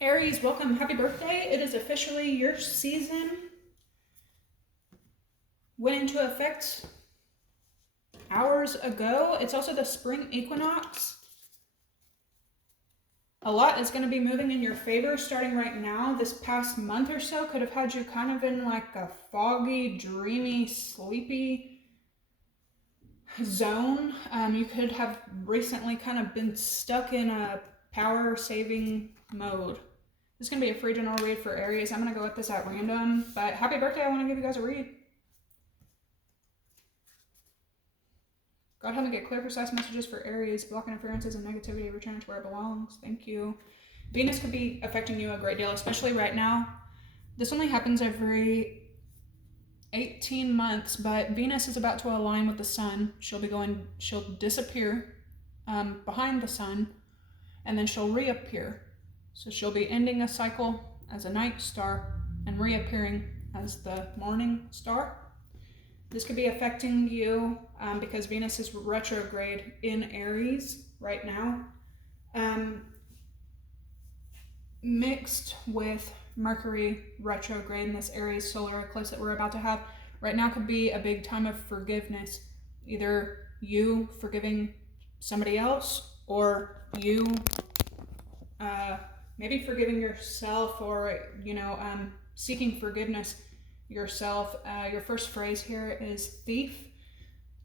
Aries, welcome. Happy birthday. It is officially your season. Went into effect hours ago. It's also the spring equinox. A lot is going to be moving in your favor starting right now. This past month or so could have had you kind of in like a foggy, dreamy, sleepy zone. You could have recently kind of been stuck in a power saving mode. This is going to be a free general read for Aries. I'm going to go with this at random, but happy birthday. I want to give you guys a read. God help me get clear, precise messages for Aries. Block interferences and negativity. Return to where it belongs. Thank you. Venus could be affecting you a great deal, especially right now. This only happens every 18 months, but Venus is about to align with the sun. She'll disappear behind the sun, and then she'll reappear. So she'll be ending a cycle as a night star and reappearing as the morning star. This could be affecting you because Venus is retrograde in Aries right now, mixed with Mercury retrograde in this Aries solar eclipse that we're about to have. Right now could be a big time of forgiveness, either you forgiving somebody else or you maybe forgiving yourself, or seeking forgiveness yourself. Your first phrase here is thief.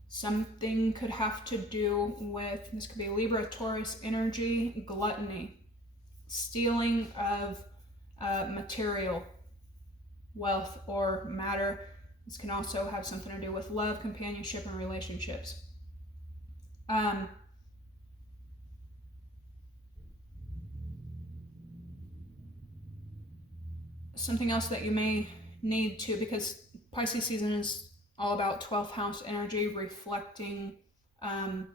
Something could have to do with, this could be Libra, Taurus energy, gluttony, stealing of material, wealth, or matter. This can also have something to do with love, companionship, and relationships. Something else that you may need to, because Pisces season is all about 12th house energy, reflecting kind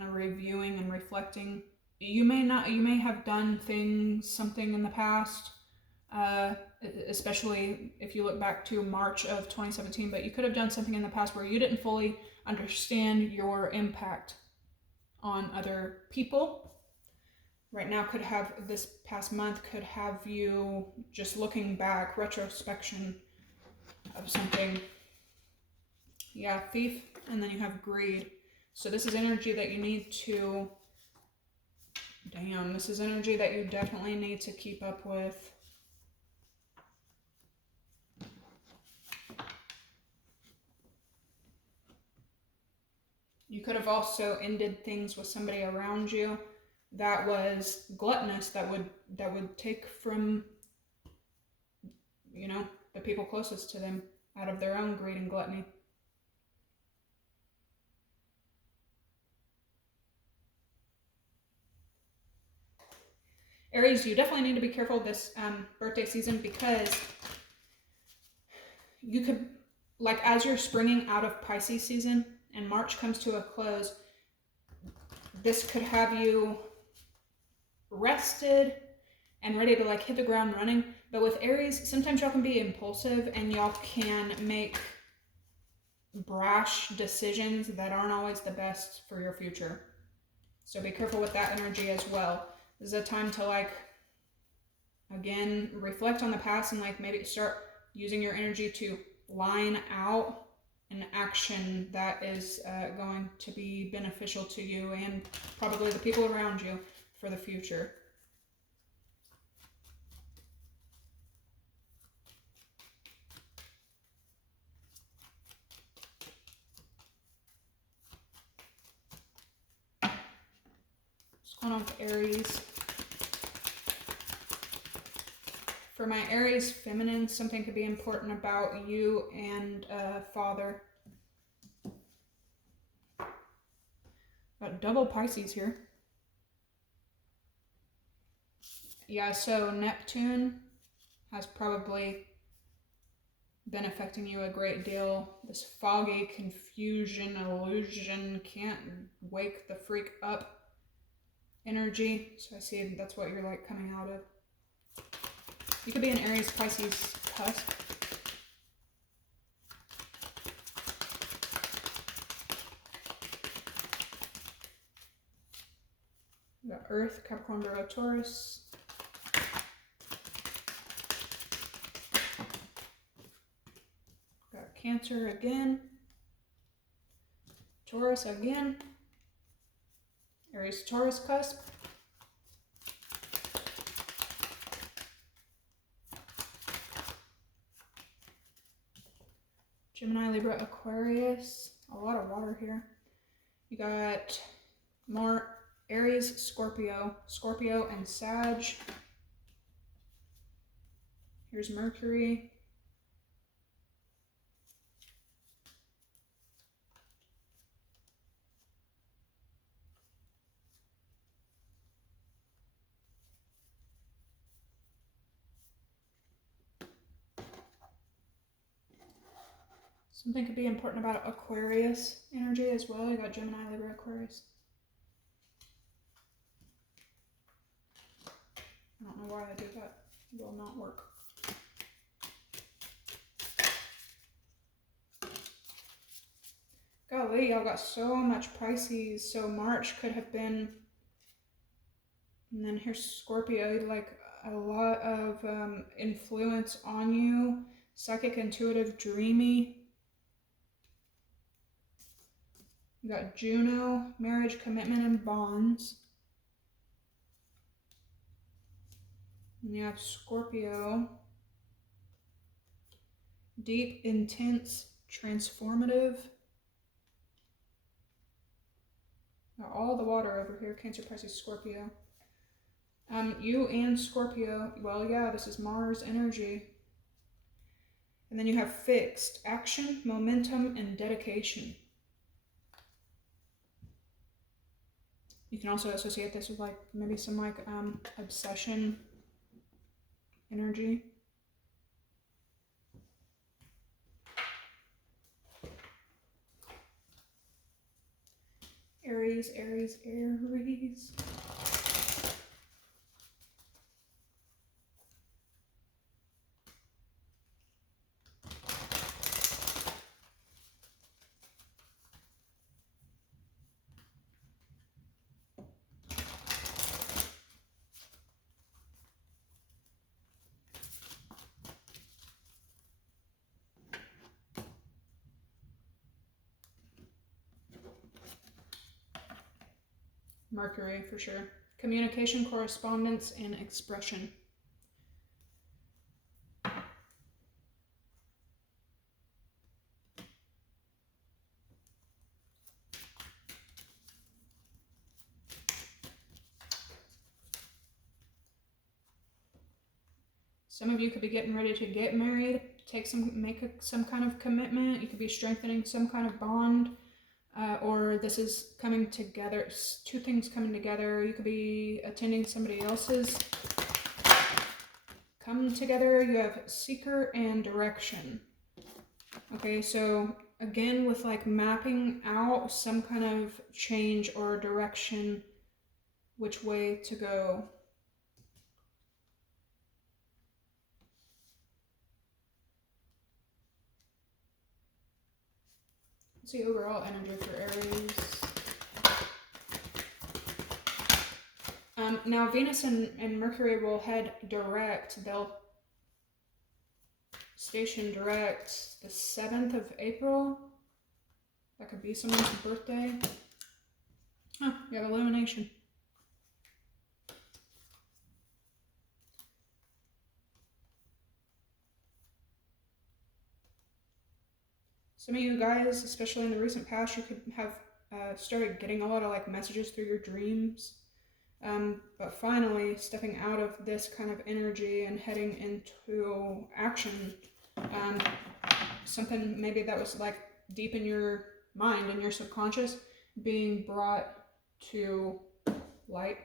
of reviewing and reflecting. You may have done something in the past, especially if you look back to March of 2017, but you could have done something in the past where you didn't fully understand your impact on other people. Right now this past month could have you just looking back, retrospection of something. Yeah, thief, and then you have greed. So this is energy that you need to, this is energy that you definitely need to keep up with. You could have also ended things with somebody around you that was gluttonous, that would take from the people closest to them out of their own greed and gluttony. Aries, you definitely need to be careful this birthday season, because you could, like, as you're springing out of Pisces season and March comes to a close, this could have you rested and ready to hit the ground running. But with Aries, sometimes y'all can be impulsive and y'all can make brash decisions that aren't always the best for your future. So be careful with that energy as well. This is a time to again, reflect on the past and maybe start using your energy to line out an action that is going to be beneficial to you and probably the people around you for the future. What's going on with Aries? For my Aries feminine, something could be important about you and father. Got double Pisces here. Yeah, so Neptune has probably been affecting you a great deal. This foggy, confusion, illusion, can't wake the freak up energy. So I see that's what you're coming out of. You could be an Aries Pisces cusp. We got Earth, Capricorn, Virgo, Taurus. Got Cancer again. Taurus again. Aries, Taurus cusp. Gemini, Libra, Aquarius. A lot of water here. You got more Aries, Scorpio, Scorpio and Sag. Here's Mercury. Something could be important about Aquarius energy as well. You got Gemini, Libra, Aquarius. I don't know why I do that. It will not work. Golly, y'all got so much Pisces. So March could have been, and then here's Scorpio, like a lot of influence on you. Psychic, intuitive, dreamy. You got Juno, marriage, commitment, and bonds. And you have Scorpio, deep, intense, transformative. Got all the water over here, Cancer, Pisces, Scorpio. You and Scorpio, well, yeah, this is Mars energy. And then you have fixed, action, momentum, and dedication. You can also associate this with like maybe some like obsession energy. Aries, Aries, Aries. Mercury for sure. Communication, correspondence, and expression. Some of you could be getting ready to get married, make some kind of commitment. You could be strengthening some kind of bond. Or this is coming together, two things coming together. You could be attending somebody else's come together. You have seeker and direction. Okay, so again with like mapping out some kind of change or direction, which way to go. Let's see overall energy for Aries. Now Venus and Mercury will head direct. They'll station direct the 7th of April. That could be someone's birthday. Oh, you have illumination. Some of you guys, especially in the recent past, you could have started getting a lot of like messages through your dreams. But finally stepping out of this kind of energy and heading into action. Something maybe that was like deep in your mind and your subconscious being brought to light.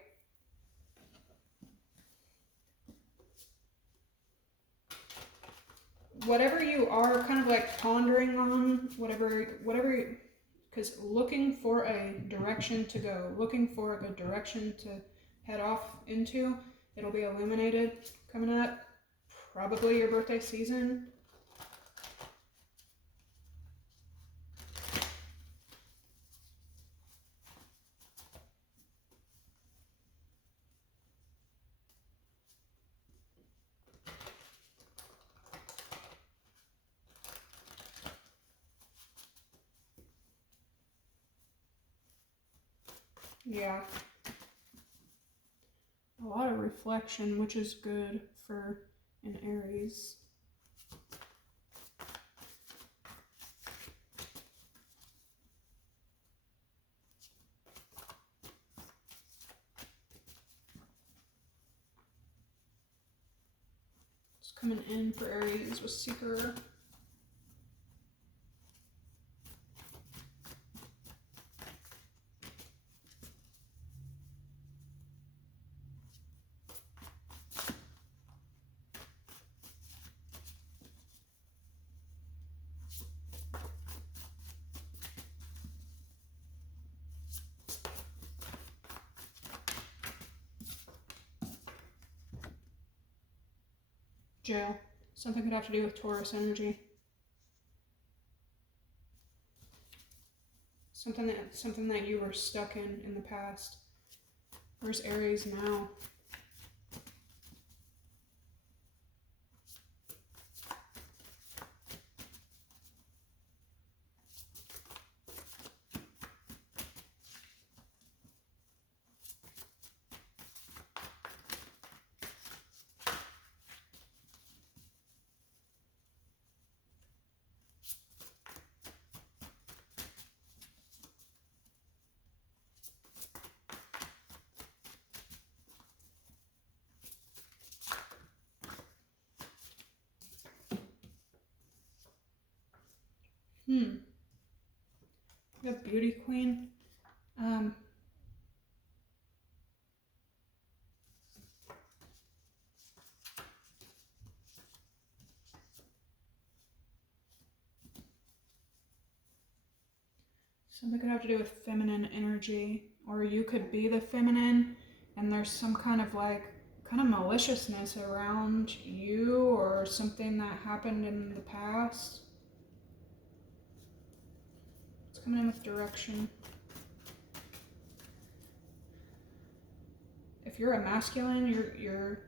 Whatever you are kind of like pondering on, whatever, because looking for a direction to go, looking for a good direction to head off into, it'll be illuminated coming up, probably your birthday season. Yeah. A lot of reflection, which is good for an Aries. It's coming in for Aries with Seeker. Jail. Something could have to do with Taurus energy. Something that you were stuck in the past. Where's Aries now? The Beauty Queen. Something could have to do with feminine energy, or you could be the feminine, and there's some kind of maliciousness around you, or something that happened in the past. It's coming in with direction. If you're a masculine, you're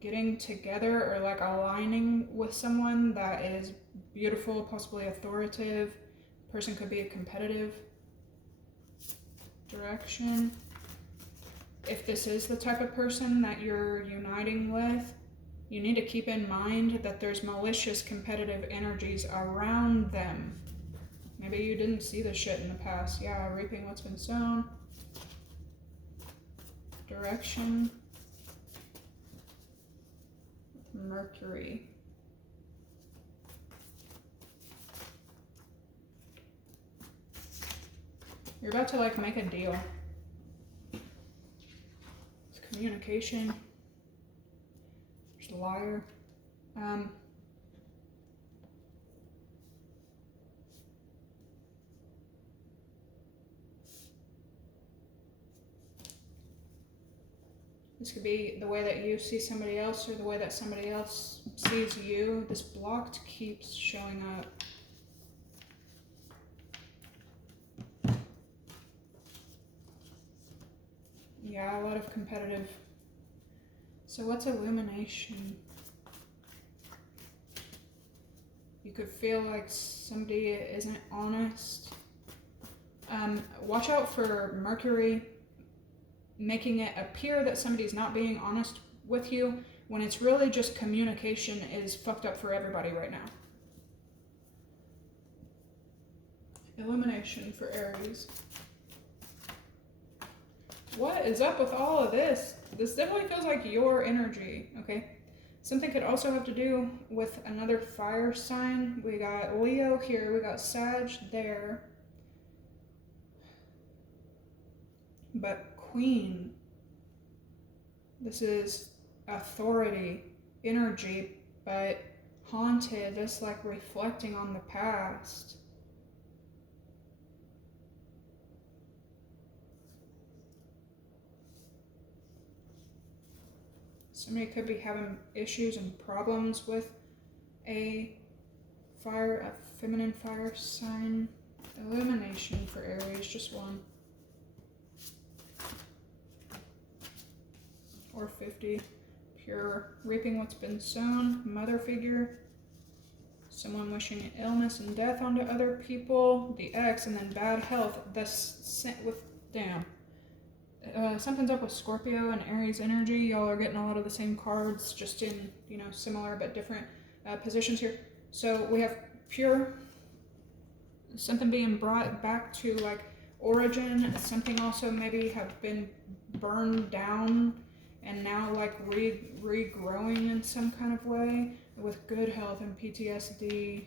getting together or like aligning with someone that is beautiful, possibly authoritative. Person could be a competitive. Direction. If this is the type of person that you're uniting with, you need to keep in mind that there's malicious competitive energies around them. Maybe you didn't see this shit in the past. Yeah, reaping what's been sown. Direction. Mercury. You're about to like make a deal. It's communication. There's a liar. This could be the way that you see somebody else or the way that somebody else sees you. This blocked keeps showing up. Yeah, a lot of competitive. So what's illumination? You could feel like somebody isn't honest. Watch out for Mercury making it appear that somebody's not being honest with you when it's really just communication is fucked up for everybody right now. Illumination for Aries. What is up with all of this? This definitely feels like your energy, okay? Something could also have to do with another fire sign. We got Leo here, we got Sag there. But Queen, this is authority, energy, but haunted, this like reflecting on the past. Somebody could be having issues and problems with a feminine fire sign. Illumination for Aries, just one. Or 50. Pure, reaping what's been sown. Mother figure. Someone wishing illness and death onto other people. The X, and then bad health. This with Damn. Something's up with Scorpio and Aries energy. Y'all are getting a lot of the same cards, just in, you know, similar but different positions here. So we have pure, something being brought back to like origin, something also maybe have been burned down and now like regrowing in some kind of way with good health and PTSD.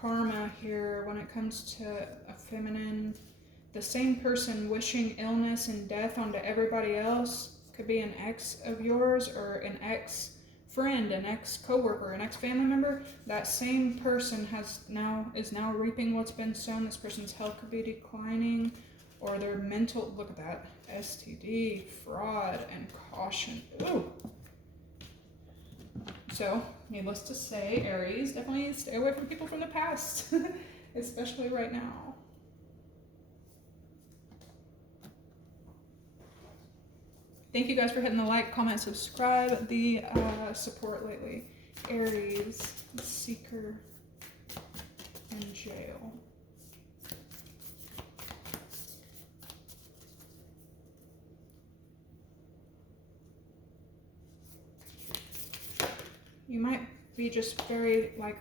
Karma here when it comes to a feminine. The same person wishing illness and death onto everybody else. Could be an ex of yours or an ex friend, an ex co-worker, an ex family member. That same person is now reaping what's been sown. This person's health could be declining, or their mental, look at that, STD, fraud, and caution. Ooh. So, needless to say, Aries, definitely stay away from people from the past, especially right now. Thank you guys for hitting the like, comment, subscribe, the support lately. Aries, Seeker, and Jail. You might be just very, like,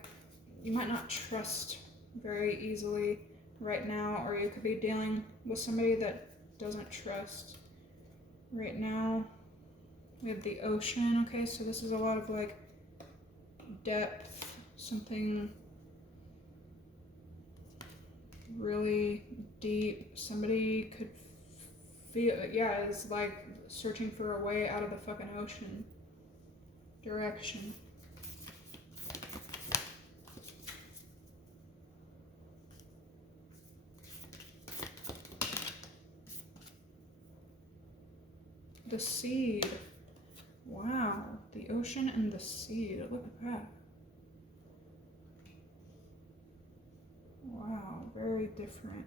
you might not trust very easily right now, or you could be dealing with somebody that doesn't trust. Right now, we have the ocean, okay, so this is a lot of like depth, something really deep. Somebody could feel, yeah, is like searching for a way out of the fucking ocean. Direction. The seed. Wow, the ocean and the seed. Look at that. Wow, very different.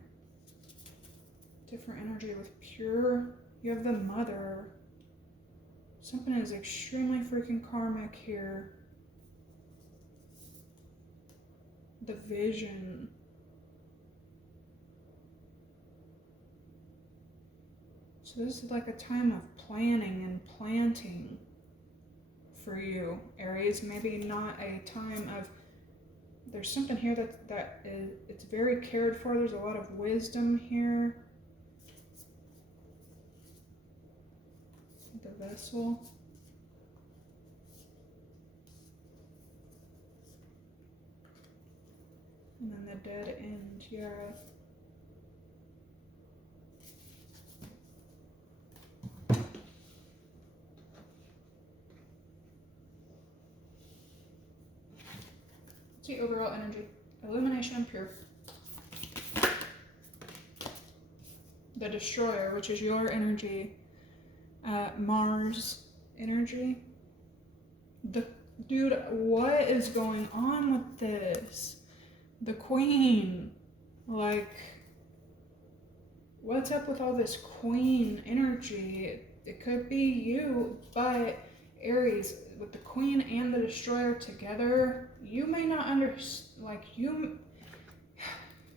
Different energy with pure. You have the mother. Something is extremely freaking karmic here. The vision. So this is like a time of planning and planting for you, Aries. Maybe not a time of, there's something here that is, it's very cared for. There's a lot of wisdom here. The vessel. And then the dead end, yeah. See overall energy. Illumination and pure. The destroyer, which is your energy. Mars energy. Dude, what is going on with this? The queen. Like, what's up with all this queen energy? It could be you, but Aries, with the queen and the destroyer together, you may not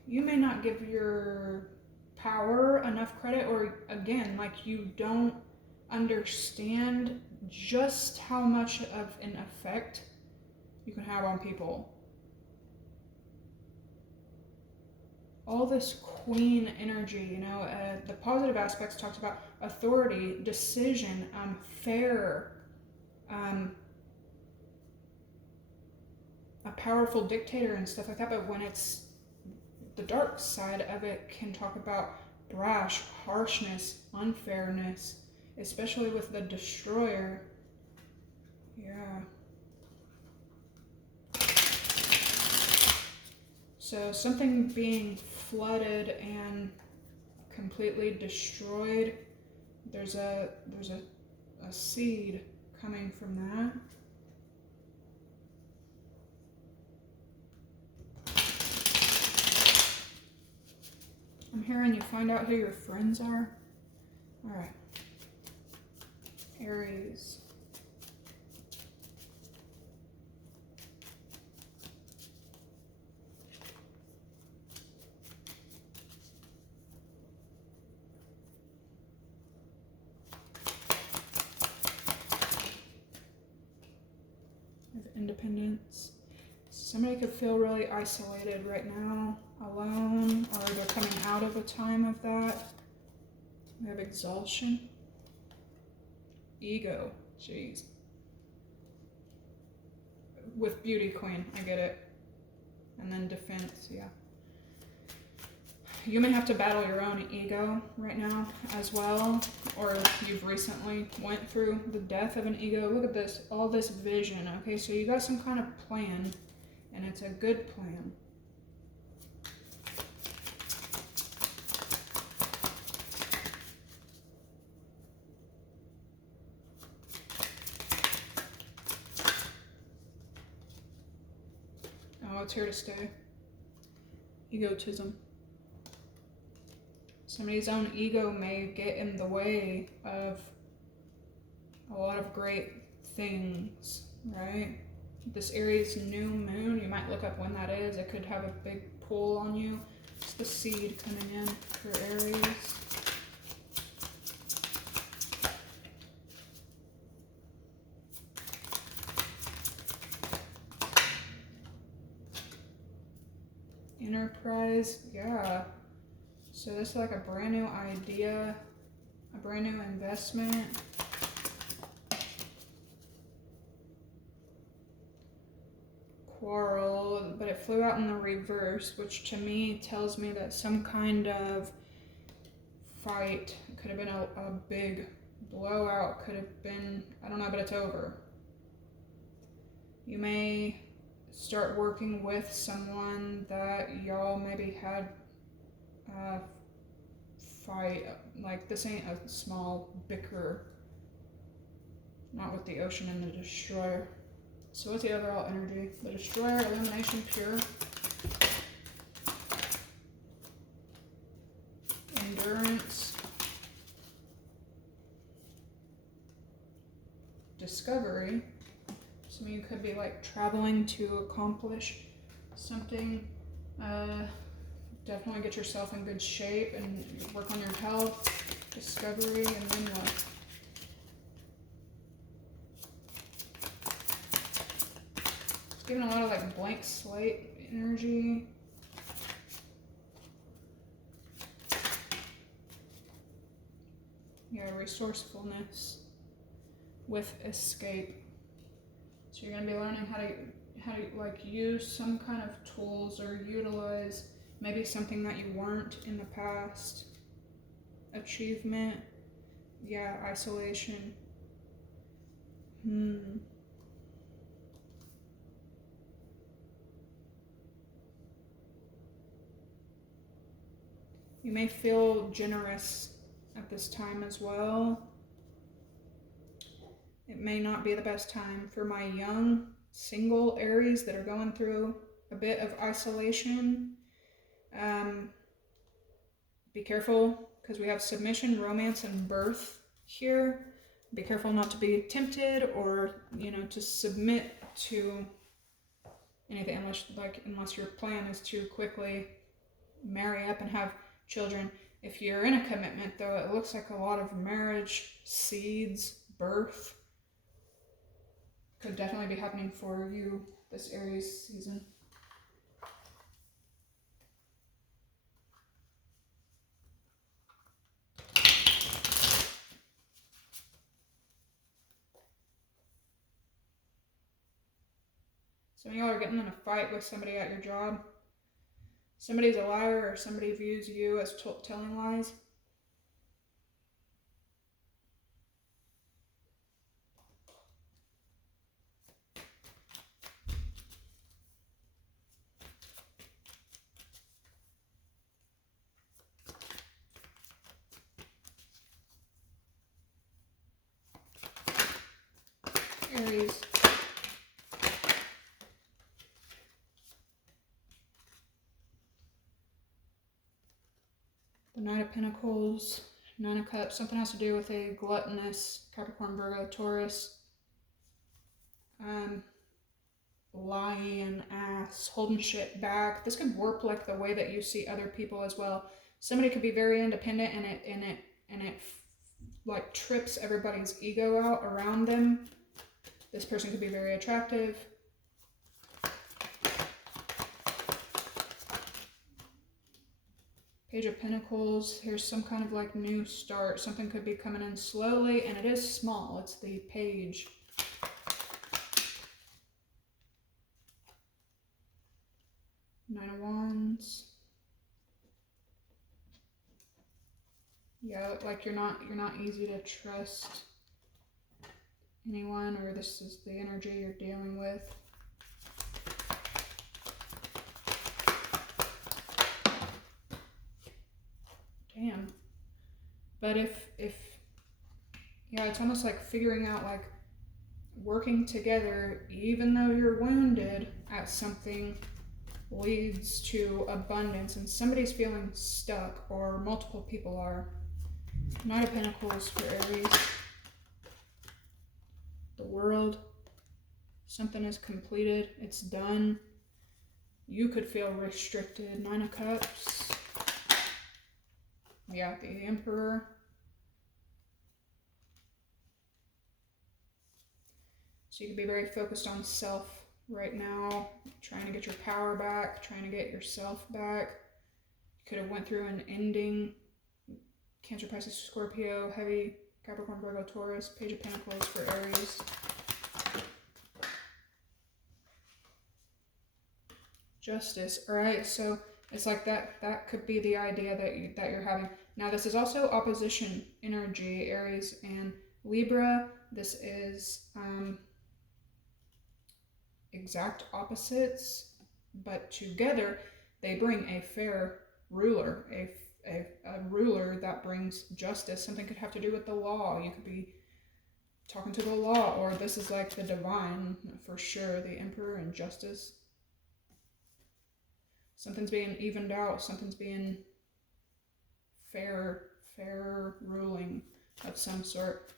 you may not give your power enough credit, or again, like you don't understand just how much of an effect you can have on people. All this queen energy, you know, the positive aspects talked about authority, decision, fair, a powerful dictator and stuff like that. But when it's the dark side of it, can talk about brash, harshness, unfairness, especially with the destroyer. Yeah. So something being flooded and completely destroyed. There's a seed coming from that. I'm hearing you find out who your friends are. All right. Aries. independence. Somebody could feel really isolated right now, alone, or they're coming out of a time of that. We have exhaustion. Ego. Jeez. With beauty queen, I get it. And then defense, yeah. You may have to battle your own ego right now as well, or you've recently went through the death of an ego. Look at this, all this vision, okay? So you got some kind of plan, and it's a good plan. Oh, it's here to stay. Egotism. Somebody's own ego may get in the way of a lot of great things, right? This Aries new moon, you might look up when that is. It could have a big pull on you. It's the seed coming in for Aries. Enterprise, yeah. So this is like a brand new idea, a brand new investment. Quarrel, but it flew out in the reverse, which to me tells me that some kind of fight, could have been a big blowout, could have been, I don't know, but it's over. You may start working with someone that y'all maybe had a fight, like this ain't a small bicker, not with the ocean and the destroyer. So what's the overall energy? The destroyer, illumination, pure, endurance, discovery. Some of you could be like traveling to accomplish something. Definitely get yourself in good shape and work on your health, discovery, and then what? It's giving a lot of like blank slate energy. Yeah, resourcefulness with escape. So you're gonna be learning how to like use some kind of tools or utilize maybe something that you weren't in the past. Achievement. Yeah, isolation. You may feel generous at this time as well. It may not be the best time for my young single Aries that are going through a bit of isolation. Be careful, because we have submission, romance, and birth here. Be careful not to be tempted or, to submit to anything unless your plan is to quickly marry up and have children. If you're in a commitment, though, it looks like a lot of marriage, seeds, birth could definitely be happening for you this Aries season. Some of y'all are getting in a fight with somebody at your job. Somebody's a liar, or somebody views you as telling lies. Aries. The Knight of Pentacles, Nine of Cups, something has to do with a gluttonous Capricorn, Virgo, Taurus. Lying ass, holding shit back. This could warp like the way that you see other people as well. Somebody could be very independent and it like trips everybody's ego out around them. This person could be very attractive. Page of Pentacles. Here's some kind of like new start. Something could be coming in slowly, and it is small. It's the Page. Nine of Wands. Yeah, like you're not easy to trust anyone, or this is the energy you're dealing with. Damn. But if yeah, it's almost like figuring out, like working together, even though you're wounded at something, leads to abundance, and somebody's feeling stuck, or multiple people are. Knight of Pentacles for Aries. The World. Something is completed. It's done. You could feel restricted. Nine of Cups. Yeah, the Emperor. So you could be very focused on self right now, trying to get your power back, trying to get yourself back. You could have went through an ending. Cancer, Pisces, Scorpio, Heavy, Capricorn, Virgo, Taurus. Page of Pentacles for Aries. Justice. All right, so it's like that could be the idea that you're having. Now this is also opposition energy, Aries and Libra. This is exact opposites, but together they bring a fair ruler, a ruler that brings justice. Something could have to do with the law. You could be talking to the law, or this is like the divine for sure, the Emperor and justice. Something's being evened out, something's being fair ruling of some sort.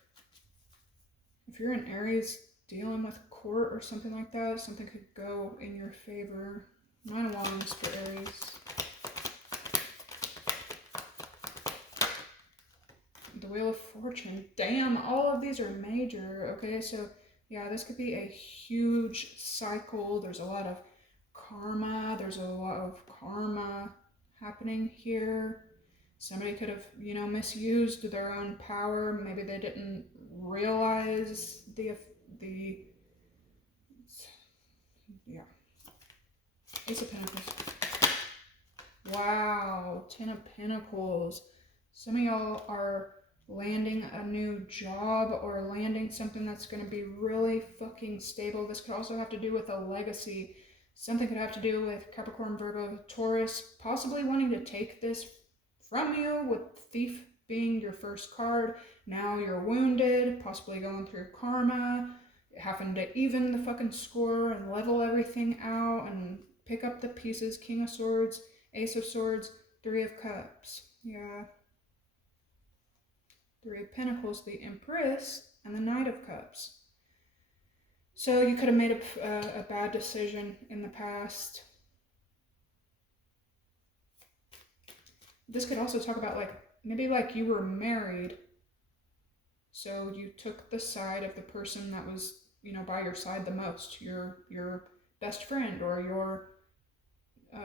If you're an Aries dealing with court or something like that, something could go in your favor. Nine of Wands for Aries. The Wheel of Fortune. Damn, all of these are major. Okay, so yeah, this could be a huge cycle. There's a lot of karma. There's a lot of karma happening here. Somebody could have, misused their own power. Maybe they didn't realize the yeah. Ace of Pentacles. Wow, Ten of Pentacles. Some of y'all are landing a new job, or landing something that's going to be really fucking stable. This could also have to do with a legacy. Something could have to do with Capricorn, Virgo, Taurus, possibly wanting to take this from you, with Thief being your first card. Now you're wounded, possibly going through karma, having to even the fucking score and level everything out and pick up the pieces. King of Swords, Ace of Swords, Three of Cups. Yeah. Three of Pentacles, the Empress, and the Knight of Cups. So you could have made a bad decision in the past. This could also talk about, like, maybe like you were married, so you took the side of the person that was, by your side the most, your best friend or your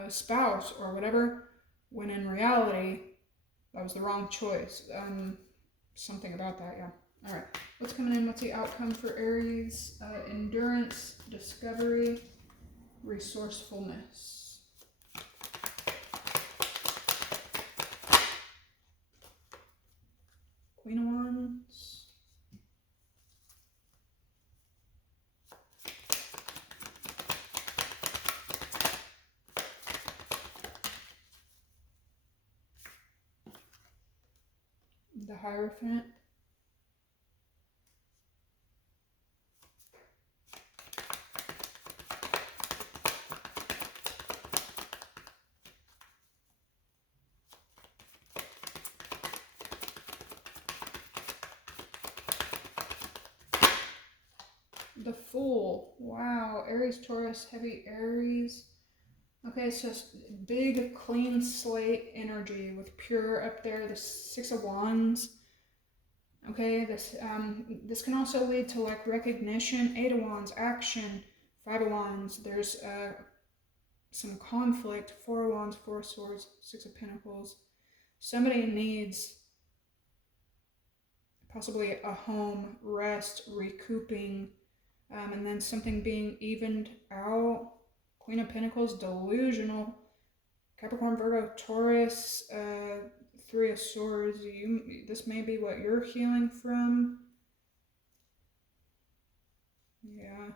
spouse or whatever, when in reality that was the wrong choice. Something about that, yeah. All right, what's coming in? What's the outcome for Aries? Endurance, discovery, resourcefulness. Queen of Wands. The Hierophant. The Fool. Wow. Aries, Taurus, heavy Aries. Okay, so big, clean slate energy with pure up there. The Six of Wands. Okay, this can also lead to like recognition. Eight of Wands, action. Five of Wands. There's some conflict. Four of Wands, Four of Swords, Six of Pentacles. somebody needs possibly a home, rest, recouping, and then something being evened out. Queen of Pentacles, delusional. Capricorn, Virgo, Taurus, Three of Swords. This may be what you're healing from. Yeah.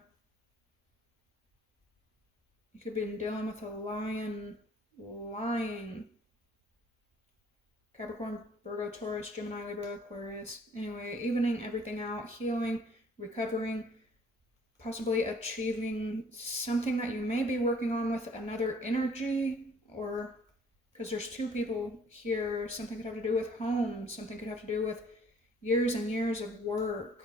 You could be dealing with a lion lying. Capricorn, Virgo, Taurus, Gemini, Libra, Aquarius. Anyway, evening everything out, healing, recovering, possibly achieving something that you may be working on with another energy, or because there's two people here, something could have to do with home, something could have to do with years and years of work.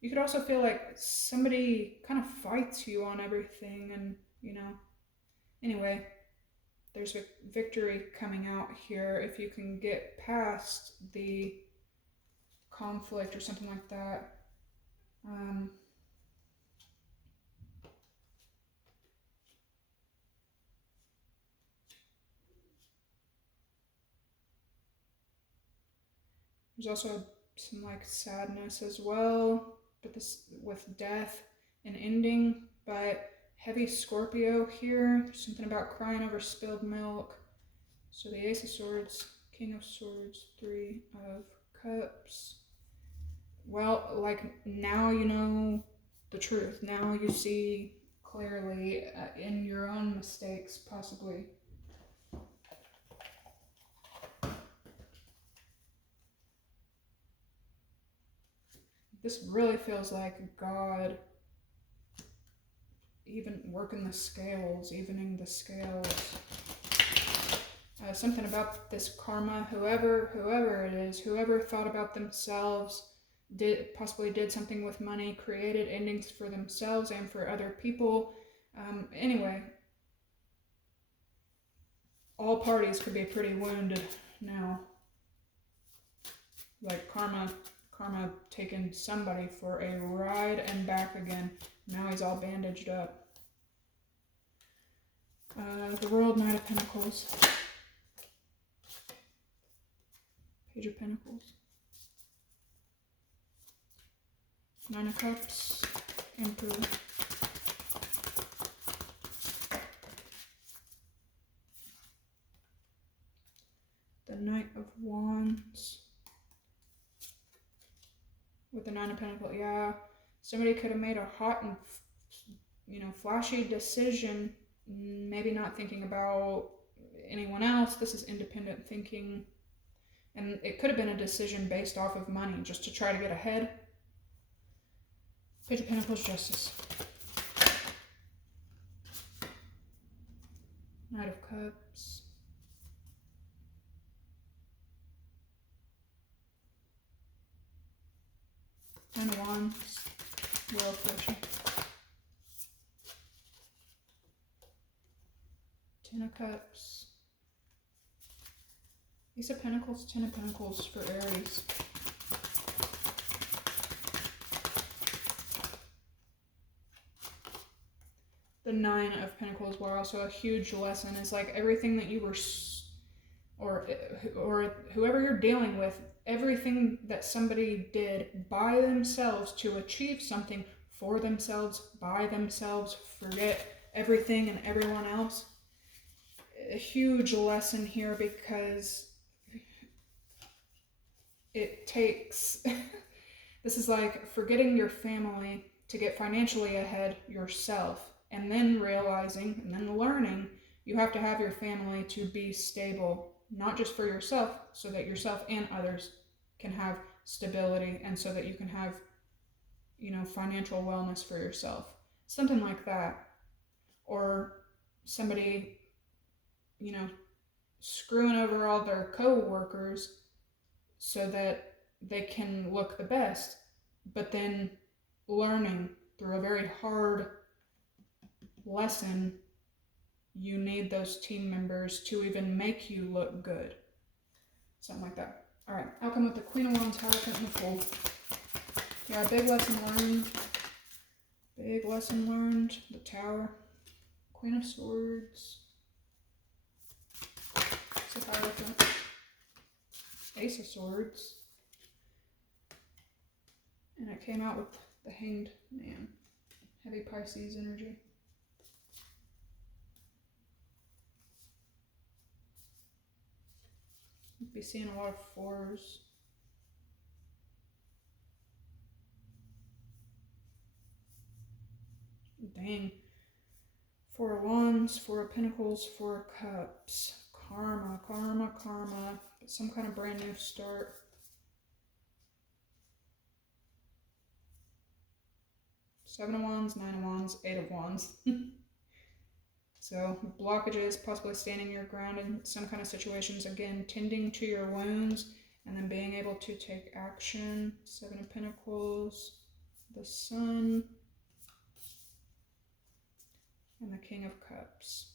You could also feel like somebody kind of fights you on everything, and anyway, there's a victory coming out here if you can get past the conflict or something like that. There's also some like sadness as well, but this with death and ending, but heavy Scorpio here. There's something about crying over spilled milk. So the Ace of Swords, King of Swords, Three of Cups. Well, like now you know the truth. Now you see clearly in your own mistakes, possibly. This really feels like God even working the scales, evening the scales. Something about this karma, whoever it is, whoever thought about themselves, possibly did something with money, created endings for themselves and for other people. Anyway, all parties could be pretty wounded now. Like karma taking somebody for a ride and back again. Now he's all bandaged up. The World, Knight of Pentacles. Page of Pentacles. Nine of Cups. Emperor. The Knight of Wands. With the Nine of Pentacles, yeah. Somebody could have made a hot and, flashy decision, maybe not thinking about anyone else. This is independent thinking. And it could have been a decision based off of money, just to try to get ahead. Page of Pentacles, Justice. Knight of Cups. Ten of Wands. Wheel of Fortune. Ten of Cups. Ace of Pentacles, Ten of Pentacles for Aries. The Nine of Pentacles, were also a huge lesson, is like everything that you were, or whoever you're dealing with, everything that somebody did by themselves to achieve something for themselves, by themselves, forget everything and everyone else. A huge lesson here, because it takes, this is like forgetting your family to get financially ahead yourself, and then realizing and then learning you have to have your family to be stable, not just for yourself, so that yourself and others can have stability, and so that you can have, financial wellness for yourself. Something like that. Or somebody, screwing over all their co-workers so that they can look the best, but then learning through a very hard lesson, you need those team members to even make you look good. Something like that. All right, outcome with the Queen of Wands, Hierophant, and the Fool. Yeah, big lesson learned. Big lesson learned. The Tower. Queen of Swords. It's a Hierophant. Ace of Swords. And it came out with the Hanged Man. Heavy Pisces energy. You'd be seeing a lot of fours. Dang. Four of Wands, Four of Pentacles, Four of Cups. Karma, karma, karma. Some kind of brand new start. Seven of Wands, Nine of Wands, Eight of Wands. So blockages, possibly standing your ground in some kind of situations. Again, tending to your wounds and then being able to take action. Seven of Pentacles, the Sun, and the King of Cups.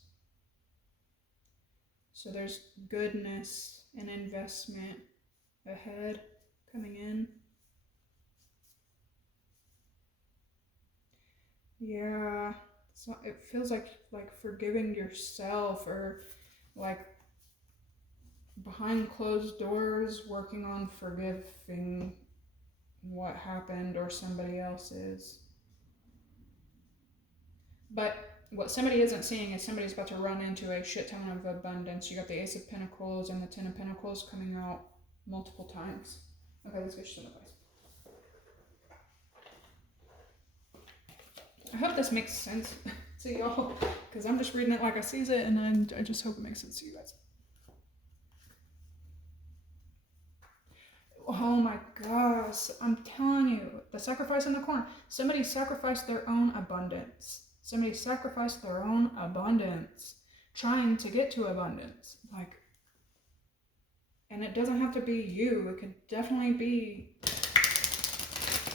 So there's goodness and investment ahead coming in. Yeah, so it feels like forgiving yourself, or like behind closed doors working on forgiving what happened or somebody else's. But what somebody isn't seeing is somebody's about to run into a shit ton of abundance. You got the Ace of Pentacles and the Ten of Pentacles coming out multiple times. Okay, let's get you some advice. I hope this makes sense to y'all, because I'm just reading it like I sees it, and I just hope it makes sense to you guys. Oh my gosh, I'm telling you, the sacrifice in the corner. Somebody sacrificed their own abundance. Somebody sacrificed their own abundance, trying to get to abundance. And it doesn't have to be you. It could definitely be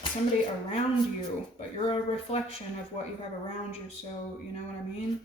somebody around you, but you're a reflection of what you have around you, so you know what I mean?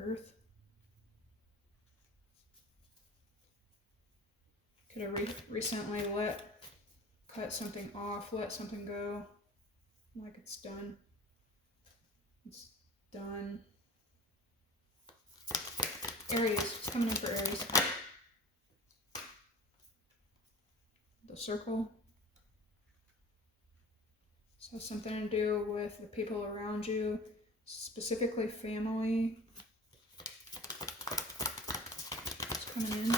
Earth. Could have recently cut something off, let something go, like it's done. It's done. Aries, it's coming in for Aries. The circle. This has something to do with the people around you, specifically family. It's coming in.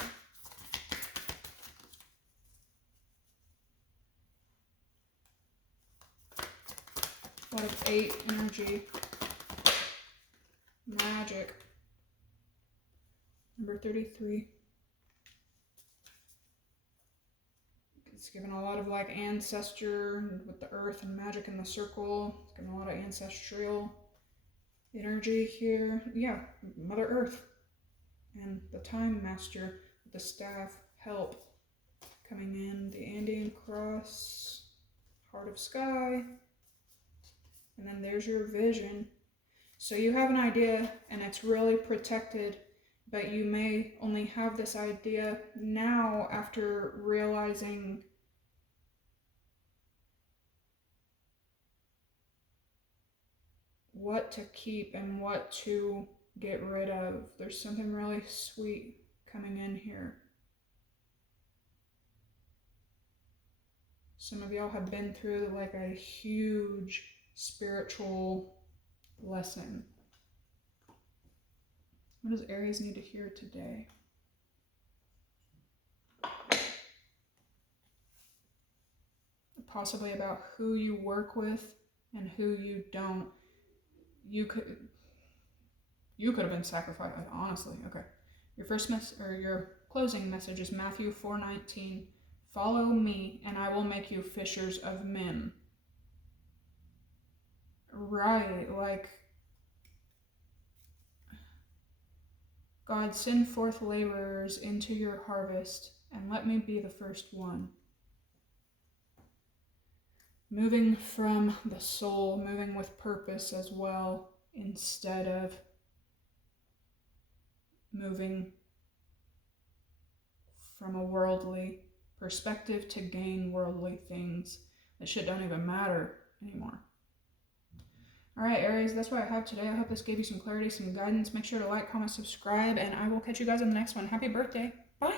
A lot of 8 energy. Magic. Number 33. It's given a lot of like ancestor with the earth and magic in the circle. It's given a lot of ancestral energy here. Yeah, Mother Earth. And the Time Master with the staff, help. Coming in, the Andean Cross, Heart of Sky. And then there's your vision. So you have an idea and it's really protected, but you may only have this idea now after realizing what to keep and what to get rid of. There's something really sweet coming in here. Some of y'all have been through like a huge spiritual lesson. What does Aries need to hear today? Possibly about who you work with and who you don't. You could have been sacrificed, honestly. Okay. Your closing message is Matthew 4:19. Follow me and I will make you fishers of men. Right, like God, send forth laborers into your harvest, and let me be the first one. Moving from the soul, moving with purpose as well, instead of moving from a worldly perspective to gain worldly things. That shit don't even matter anymore. All right, Aries, that's what I have today. I hope this gave you some clarity, some guidance. Make sure to like, comment, subscribe, and I will catch you guys in the next one. Happy birthday. Bye.